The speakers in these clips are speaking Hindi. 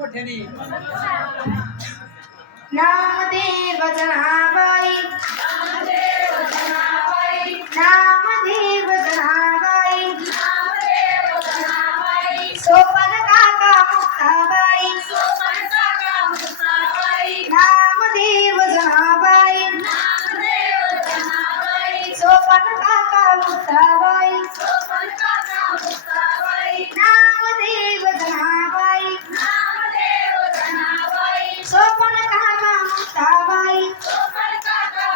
मोठ्याने नामदेव जनाबाई। नामदेव जनाबाई। सोपन काका मुक्ताबाई। नामदेव जनाबाई। सोपन काका मुक्ताबाई। नामदेव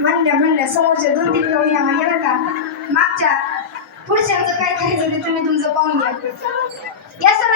म्हणल्या म्हणल्या समोरच्या दोन तीन जाऊन या गेलं का मागच्या पुढच्यांचं काय करायचं ते तुम्ही तुमचं पाहून घ्या. या सगळ्या